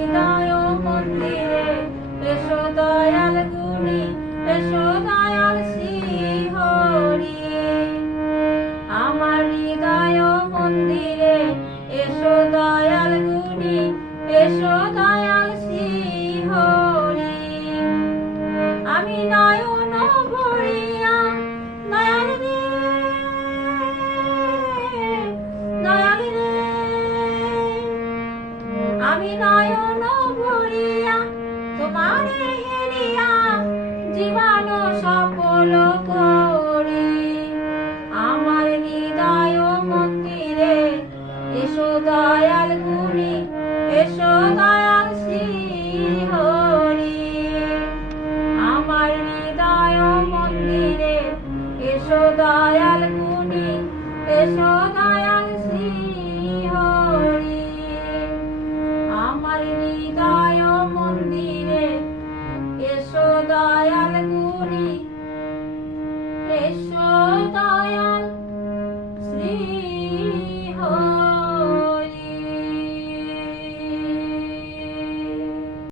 হৃদয় মন্দিরে এসো দয়াল গুণী, এসো দয়াল শ্রীহরি। আমার হৃদয় মন্দিরে এসো দয়াল গুণী, এসো দয়াল শ্রীহরি। আমি নয়ন ভরিয়া দয়াল রে, দয়াল রে, আমি নয়ন ভরিয়া তোমারে হেরিয়া জীবন সফল করি। আমার হৃদয় মন্দিরে এসো দয়াল গুণী, এসো দয়াল শ্রীহরি। আমার হৃদয় মন্দিরে এসো দয়াল গুণী, এসো দয়াল শ্রীহরি। আমার হৃদয় মন্দিরে এসো দয়াল গুণী।